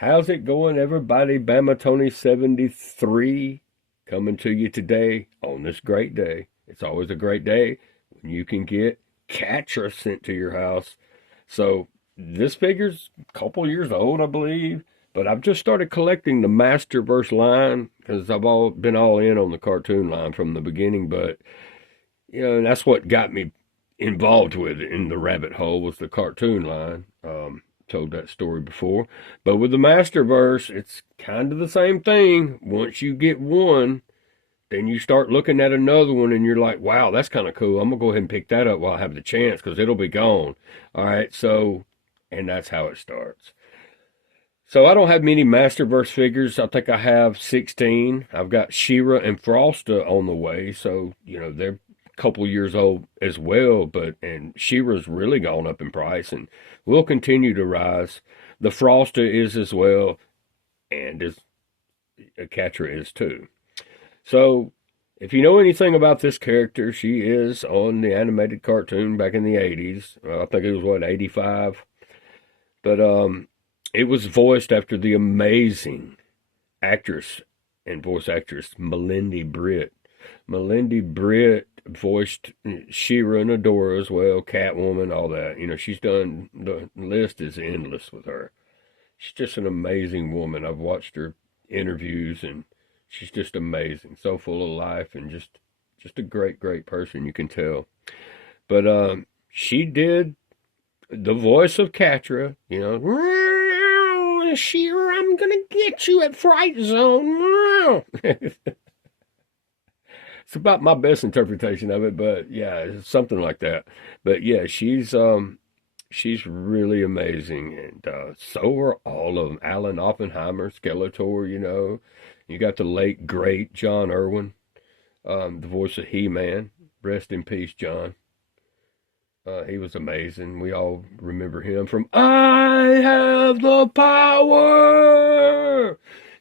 How's it going, everybody? Bama Tony 73 coming to you today on this great day. It's always a great day when you can get Catra sent to your house. So this figure's a couple years old, I believe, but I've just started collecting the Masterverse line because I've been all in on the cartoon line from the beginning. But and that's what got me involved with it in the rabbit hole was the cartoon line. Told that story before. But with the Masterverse, it's kind of the same thing. Once you get one, then you start looking at another one and you're like, wow, that's kind of cool. I'm going to go ahead and pick that up while I have the chance because it'll be gone. All right, so, and that's how it starts. So I don't have many Masterverse figures. I think I have 16. I've got She-Ra and Frosta on the way. So, they're couple years old as well, and She-Ra's really gone up in price and will continue to rise. The Frosta is as well, and is Catra is too. So if you know anything about this character, she is on the animated cartoon back in the 80s. I think it was 85. But it was voiced after the amazing actress and voice actress Melindy Britt. Melindy Britt voiced She-Ra and Adora as well, Catwoman, all that. She's done, the list is endless with her. She's just an amazing woman. I've watched her interviews and she's just amazing. So full of life and just a great, great person, you can tell. But she did the voice of Catra, She-Ra, I'm gonna get you at Fright Zone. It's about my best interpretation of it, but yeah, it's something like that. But yeah, she's really amazing, and so are all of them. Alan Oppenheimer, Skeletor, you got the late great John Irwin, the voice of He-Man. Rest in peace, John. He was amazing. We all remember him from "I Have the Power."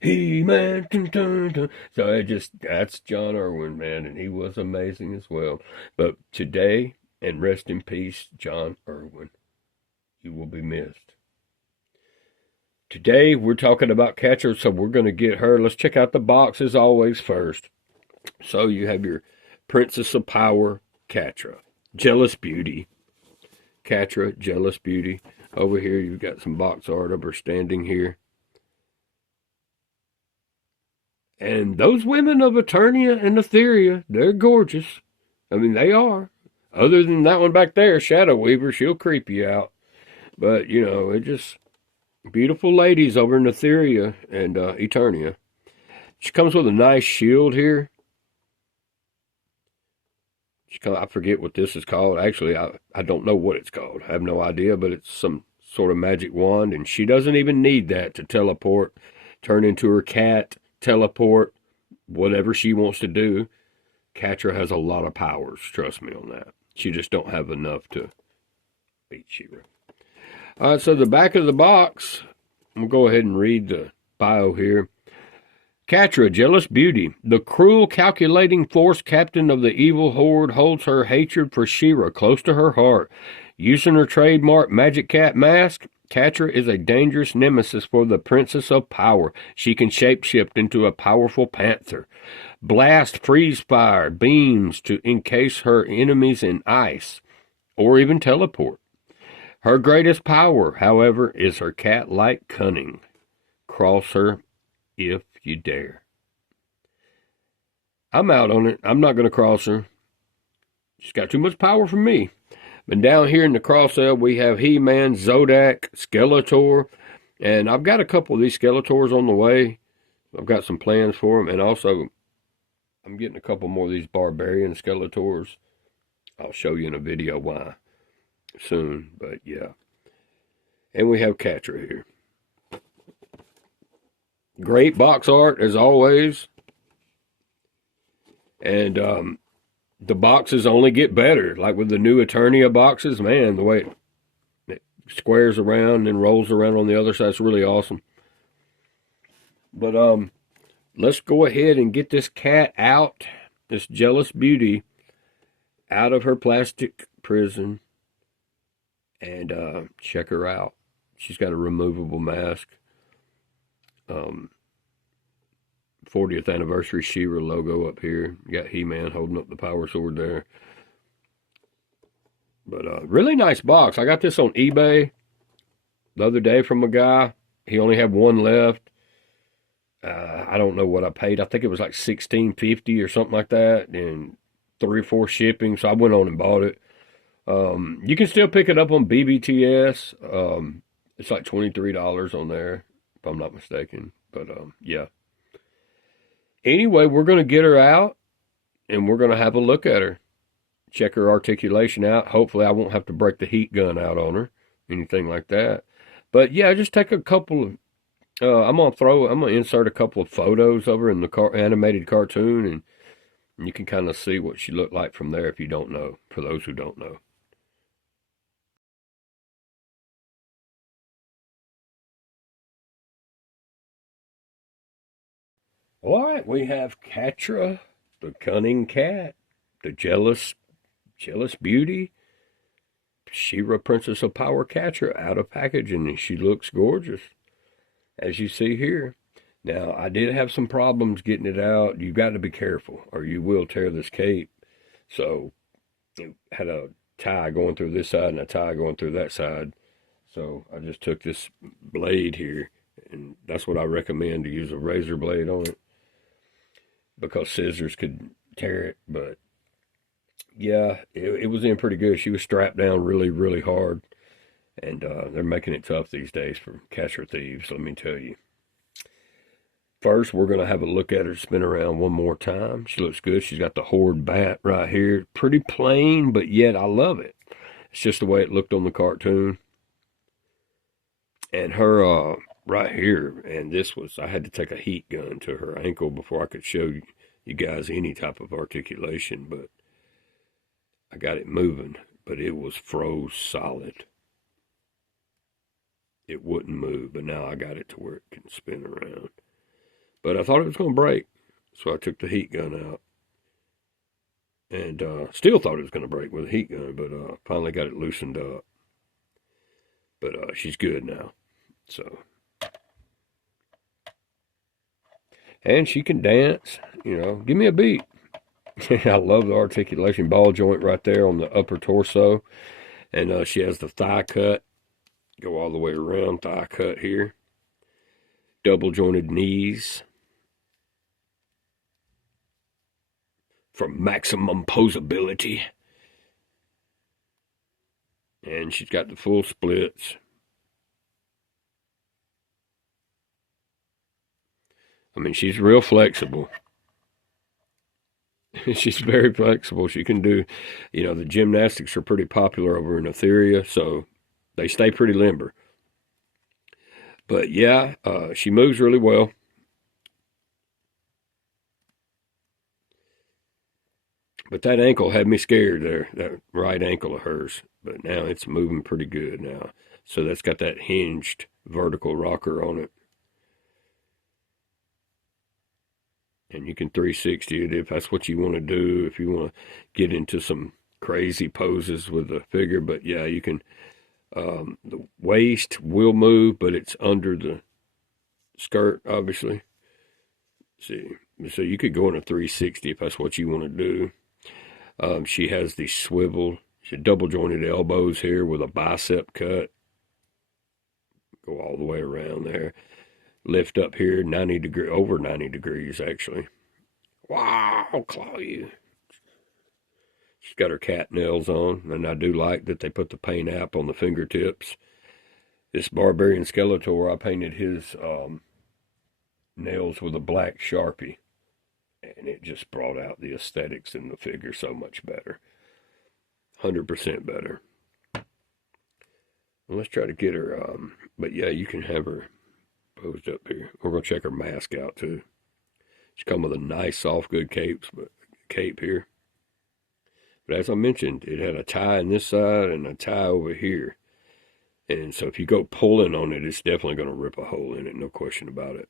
He-Man, dun, dun, dun. So that's John Irwin, man, and he was amazing as well. But today, and rest in peace, John Irwin, you will be missed. Today, we're talking about Catra, so we're going to get her. Let's check out the box as always first. So you have your Princess of Power, Catra. Jealous Beauty. Catra, Jealous Beauty. Over here, you've got some box art of her standing here. And those women of Eternia and Etheria, they're gorgeous. I mean, they are. Other than that one back there, Shadow Weaver, she'll creep you out. But, it just beautiful ladies over in Etheria and Eternia. She comes with a nice shield here. I forget what this is called. Actually, I don't know what it's called. I have no idea, but it's some sort of magic wand. And she doesn't even need that to teleport, turn into her cat, teleport, whatever she wants to do. Catra has a lot of powers, trust me on that. She just don't have enough to beat She-Ra. All right, so the back of the box, I'm going to go ahead and read the bio here. Catra, Jealous Beauty. The cruel, calculating force captain of the evil horde holds her hatred for She-Ra close to her heart. Using her trademark Magic Cat mask, Catra is a dangerous nemesis for the Princess of Power. She can shapeshift into a powerful panther, blast freeze fire beams to encase her enemies in ice, or even teleport. Her greatest power, however, is her cat-like cunning. Cross her if you dare. I'm out on it. I'm not going to cross her. She's got too much power for me. But down here in the cross-sell, we have He-Man, Zodak, Skeletor, and I've got a couple of these Skeletors on the way. I've got some plans for them, and also I'm getting a couple more of these Barbarian Skeletors. I'll show you in a video why soon, but yeah. And we have Catra here. Great box art, as always. And the boxes only get better. Like with the new Eternia boxes, man, the way it squares around and rolls around on the other side is really awesome. But let's go ahead and get this cat out, this Jealous Beauty, out of her plastic prison and check her out. She's got a removable mask. Um, 40th anniversary She-Ra logo up here. You got He-Man holding up the power sword there. But really nice box. I got this on eBay the other day from a guy. He only had one left. I don't know what I paid. I think it was like $16.50 or something like that, and 3 or 4 shipping. So I went on and bought it. You can still pick it up on BBTS. It's like $23 on there, if I'm not mistaken. But yeah. Anyway, we're gonna get her out, and we're gonna have a look at her, check her articulation out. Hopefully, I won't have to break the heat gun out on her, anything like that. But yeah, just take a couple of. I'm gonna insert a couple of photos of her in the animated cartoon, and you can kind of see what she looked like from there if you don't know. For those who don't know. All right, we have Catra, the cunning cat, the jealous beauty. She-Ra, Princess of Power Catra, out of packaging, and she looks gorgeous, as you see here. Now, I did have some problems getting it out. You've got to be careful, or you will tear this cape. So, it had a tie going through this side and a tie going through that side. So, I just took this blade here, and that's what I recommend, to use a razor blade on it, because scissors could tear it. But yeah, it was in pretty good. She was strapped down really, really hard. And they're making it tough these days for catcher thieves, let me tell you. First, we're going to have a look at her spin around one more time. She looks good. She's got the Horde bat right here. Pretty plain, but yet I love it. It's just the way it looked on the cartoon. And her right here, and this was, I had to take a heat gun to her ankle before I could show you guys any type of articulation, but I got it moving, but it was froze solid. It wouldn't move, but now I got it to where it can spin around. But I thought it was going to break, so I took the heat gun out. And still thought it was going to break with a heat gun, but finally got it loosened up. But she's good now. So, and she can dance, give me a beat. I love the articulation, ball joint right there on the upper torso. And she has the thigh cut. Go all the way around, thigh cut here. Double jointed knees for maximum posability. And she's got the full splits. I mean, she's real flexible. She's very flexible. She can do, the gymnastics are pretty popular over in Etheria, so they stay pretty limber. But yeah, she moves really well. But that ankle had me scared there, that right ankle of hers. But now it's moving pretty good now. So that's got that hinged vertical rocker on it. And you can 360 it if that's what you want to do, if you want to get into some crazy poses with the figure. But yeah, you can, the waist will move, but it's under the skirt, obviously. See, so you could go in a 360 if that's what you want to do. She has the swivel, she double jointed elbows here with a bicep cut. Go all the way around there. Lift up here 90 degree, over 90 degrees actually. Wow, claw you. She's got her cat nails on, and I do like that they put the paint app on the fingertips. This Barbarian Skeletor, I painted his nails with a black Sharpie, and it just brought out the aesthetics in the figure so much better. 100% better. Well, let's try to get her, but yeah, you can have her posed up here. We're going to check her mask out too. She come with a nice soft good cape here. But as I mentioned, it had a tie on this side and a tie over here. And so if you go pulling on it, it's definitely going to rip a hole in it, no question about it.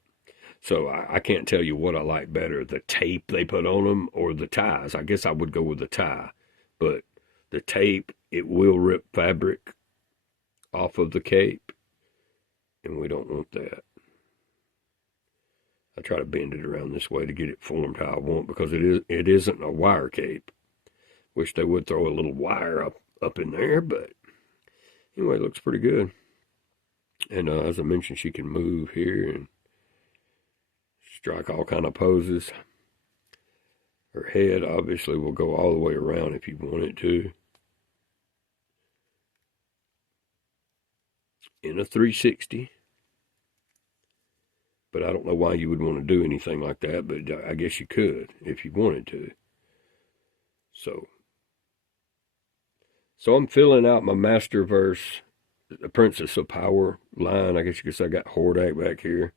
So I can't tell you what I like better, the tape they put on them or the ties. I guess I would go with the tie. But the tape, it will rip fabric off of the cape. And we don't want that. I try to bend it around this way to get it formed how I want, because it isn't a wire cape. Wish they would throw a little wire up in there, but anyway, it looks pretty good. And as I mentioned, she can move here and strike all kind of poses. Her head obviously will go all the way around if you want it to. In a 360. But I don't know why you would want to do anything like that, but I guess you could if you wanted to. So I'm filling out my Masterverse, the Princess of Power line. I guess you could say I got Hordak back here.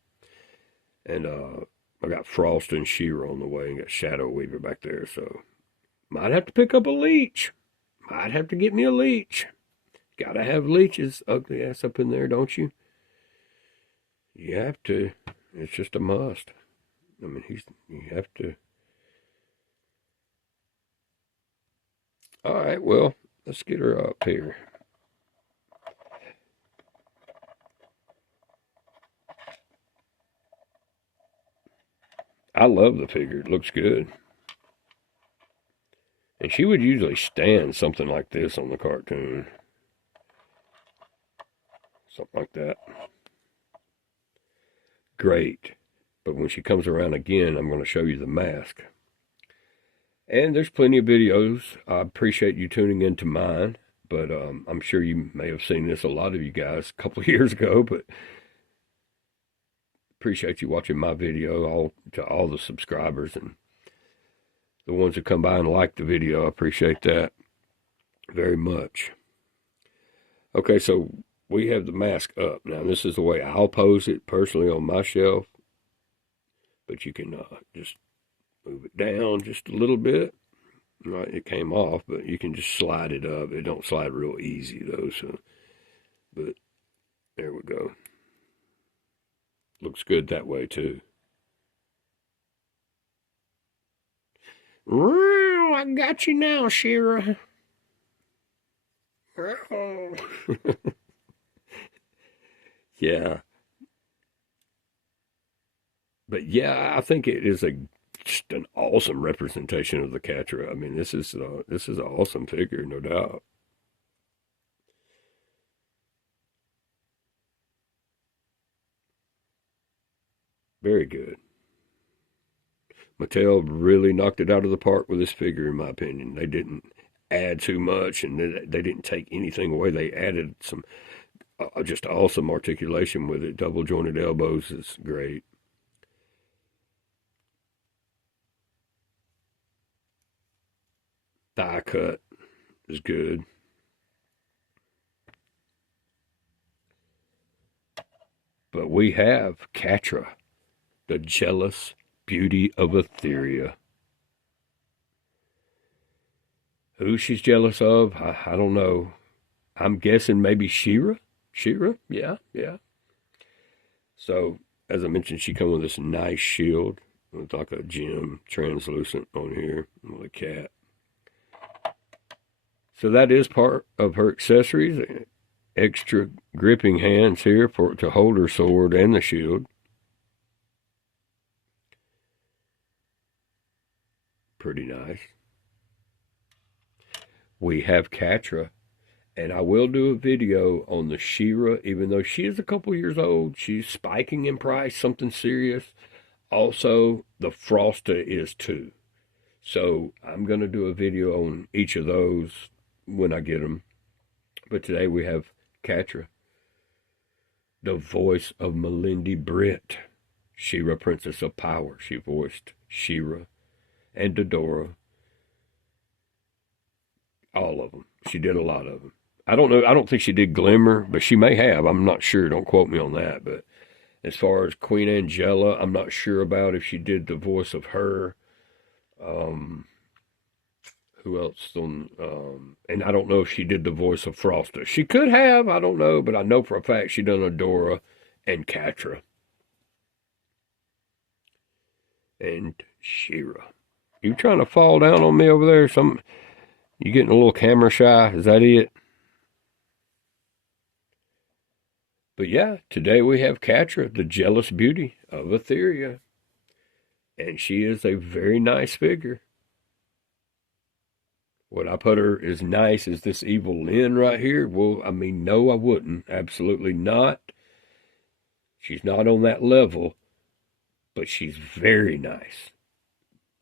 And I got Frost and She-Ra on the way, and got Shadow Weaver back there. So might have to pick up a leech. Might have to get me a leech. Gotta have leeches, ugly ass up in there, don't you? You have to. It's just a must. I mean, you have to. All right, well, let's get her up here. I love the figure. It looks good. And she would usually stand something like this on the cartoon. Something like that. Great. But when she comes around again, I'm going to show you the mask. And there's plenty of videos. I appreciate you tuning into mine. But I'm sure you may have seen this, a lot of you guys, a couple of years ago. But appreciate you watching my video, to all the subscribers and the ones that come by and like the video. I appreciate that very much. Okay, so we have the mask up. Now, this is the way I'll pose it personally on my shelf. But you can just move it down just a little bit. Right, it came off, but you can just slide it up. It don't slide real easy, though. So, but there we go. Looks good that way, too. I got you now, She-Ra. Yeah. But yeah, I think it is just an awesome representation of the Catra. I mean, this is an awesome figure, no doubt. Very good. Mattel really knocked it out of the park with this figure, in my opinion. They didn't add too much, and they didn't take anything away. They added some just awesome articulation with it. Double jointed elbows is great. Thigh cut is good. But we have Catra, the jealous beauty of Etheria. Who she's jealous of, I don't know. I'm guessing maybe She-Ra. She-Ra? Yeah. So, as I mentioned, she comes with this nice shield with like a gem translucent on here with a cat. So that is part of her accessories. Extra gripping hands here to hold her sword and the shield. Pretty nice. We have Catra, and I will do a video on the She-Ra, even though she is a couple years old. She's spiking in price, something serious. Also, the Frosta is too. So I'm going to do a video on each of those when I get them. But today we have Catra, the voice of Melindy Britt, She-Ra, Princess of Power. She voiced She-Ra and Dodora. All of them. She did a lot of them. I don't know. I don't think she did Glimmer, but she may have. I'm not sure. Don't quote me on that. But as far as Queen Angela, I'm not sure about if she did the voice of her. Who else? And I don't know if she did the voice of Frosta. She could have. I don't know. But I know for a fact she done Adora and Catra. And She-Ra. You trying to fall down on me over there? You getting a little camera shy? Is that it? But yeah, today we have Catra, the jealous beauty of Etheria. and she is a very nice figure. Would I put her as nice as this Evil Lynn right here? Well, I mean, no, I wouldn't. Absolutely not. She's not on that level, but she's very nice.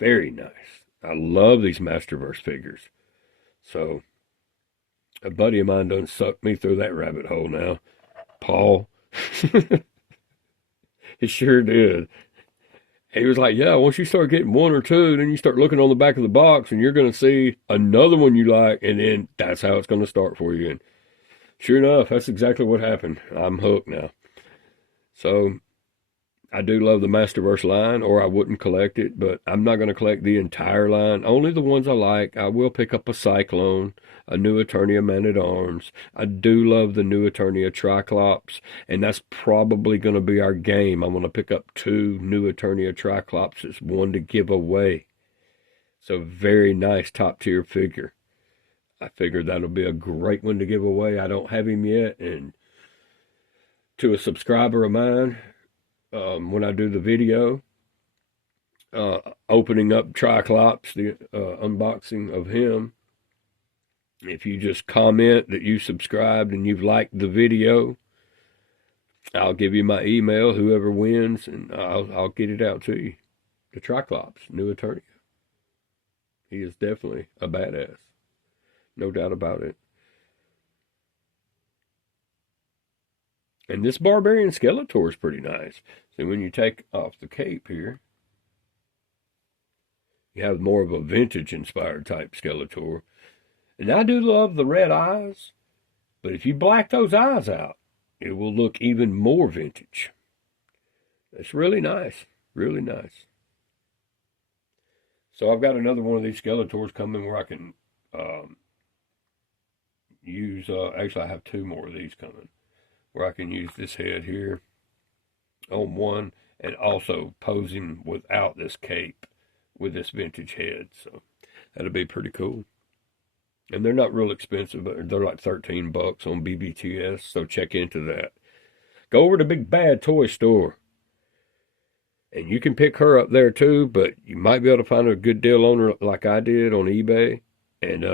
Very nice. I love these Masterverse figures. So, a buddy of mine done sucked me through that rabbit hole now. Paul. He sure did. He was like, yeah, once you start getting one or two, then you start looking on the back of the box and you're going to see another one you like, and then that's how it's going to start for you. And sure enough, that's exactly what happened. I'm hooked now. So I do love the Masterverse line, or I wouldn't collect it, but I'm not going to collect the entire line. Only the ones I like. I will pick up a Cyclone, a New Eternia Man-at-Arms. I do love the New Eternia Triclops, and that's probably going to be our game. I'm going to pick up 2 New Eternia Triclops. It's one to give away. So very nice top-tier figure. I figured that'll be a great one to give away. I don't have him yet, and to a subscriber of mine, when I do the video, opening up Triclops, the unboxing of him, if you just comment that you subscribed and you've liked the video, I'll give you my email, whoever wins, and I'll get it out to you. The Triclops, New Eternia. He is definitely a badass. No doubt about it. And this Barbarian Skeletor is pretty nice. So when you take off the cape here, you have more of a vintage-inspired type Skeletor. And I do love the red eyes, but if you black those eyes out, it will look even more vintage. It's really nice. Really nice. So I've got another one of these Skeletors coming where I can use, actually I have 2 more of these coming, where I can use this head here on one and also pose him without this cape with this vintage head. So that'll be pretty cool. And they're not real expensive, but they're like $13 on BBTS, so check into that. Go over to Big Bad Toy Store. And you can pick her up there too, but you might be able to find a good deal on her like I did on eBay. And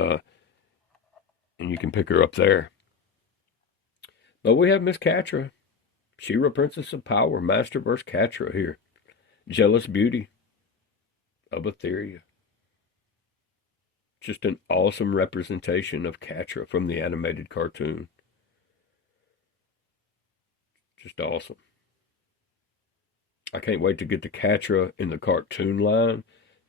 you can pick her up there. But we have Miss Catra. She-Ra, Princess of Power, Masterverse Catra here. Jealous Beauty of Etheria. Just an awesome representation of Catra from the animated cartoon. Just awesome. I can't wait to get the Catra in the cartoon line.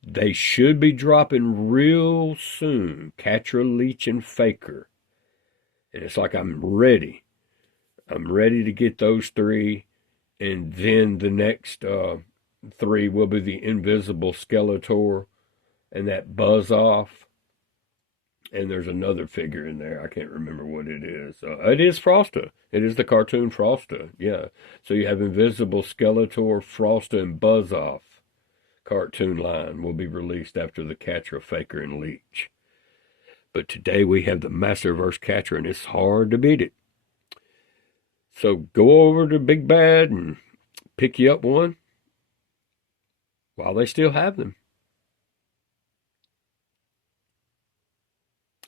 They should be dropping real soon. Catra, Leech, and Faker. And it's like I'm ready. I'm ready to get those 3. And then the next 3 will be the Invisible Skeletor and that Buzz Off. And there's another figure in there. I can't remember what it is. It is Frosta. It is the cartoon Frosta. Yeah. So you have Invisible Skeletor, Frosta, and Buzz Off. Cartoon line will be released after the Catra, Faker, and Leech. But today we have the Masterverse Catra, and it's hard to beat it. So go over to Big Bad and pick you up one while they still have them.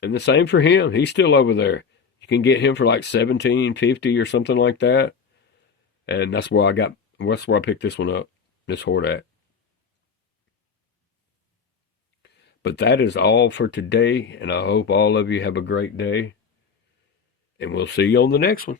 And the same for him. He's still over there. You can get him for like $17.50 or something like that. And that's where I picked this one up, this Hordak. But that is all for today, and I hope all of you have a great day. And we'll see you on the next one.